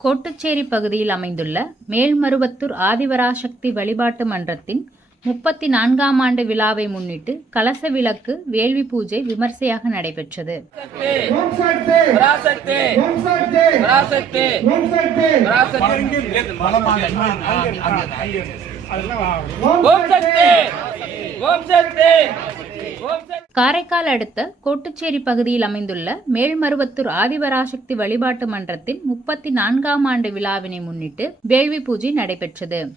கோட்டுச்சேரி பகுதியில் அமைந்துள்ள மேல்மருவத்தூர் ஆதிவராசக்தி வழிபாட்டு மன்றத்தின் முப்பத்தி நான்காம் ஆண்டு விழாவை முன்னிட்டு கலச விளக்கு வேள்வி பூஜை விமர்சையாக நடைபெற்றது. ஓம் சக்தி! ஓம் சக்தி! காரைக்கால் அடுத்த கோட்டுச்சேரி பகுதியில் அமைந்துள்ள மேல்மருவத்தூர் ஆதிபராசக்தி வழிபாட்டு மன்றத்தின் முப்பத்தி நான்காம் ஆண்டு விழாவினை முன்னிட்டு வேள்வி பூஜை நடைபெற்றது.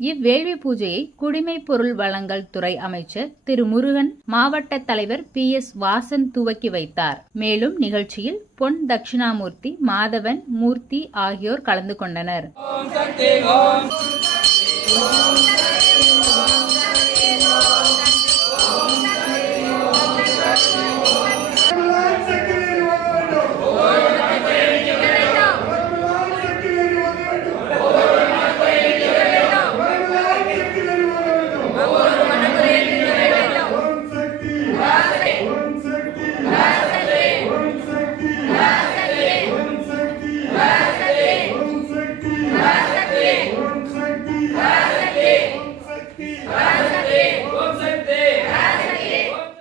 இவ்வேள்வி பூஜையை குடிமைப் பொருள் வழங்கல் துறை அமைச்சர் திரு முருகன் மாவட்ட தலைவர் பி எஸ் வாசன் துவக்கி வைத்தார். மேலும் நிகழ்ச்சியில் பொன் தட்சிணாமூர்த்தி மாதவன் மூர்த்தி ஆகியோர் கலந்து கொண்டனர்.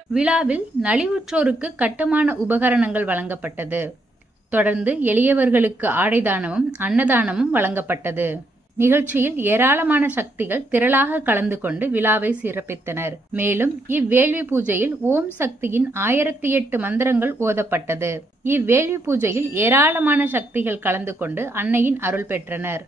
விழாவில் நலிவுற்றோருக்கு கட்டுமான உபகரணங்கள் வழங்கப்பட்டது. தொடர்ந்து எளியவர்களுக்கு ஆடை தானமும் அன்னதானமும் வழங்கப்பட்டது. நிகழ்ச்சியில் ஏராளமான சக்திகள் திரளாக கலந்து கொண்டு விழாவை சிறப்பித்தனர். மேலும் இவ்வேள்வி பூஜையில் ஓம் சக்தியின் ஆயிரத்தி எட்டு மந்திரங்கள் ஓதப்பட்டது. இவ்வேள்வி பூஜையில் ஏராளமான சக்திகள் கலந்து கொண்டு அன்னையின் அருள் பெற்றனர்.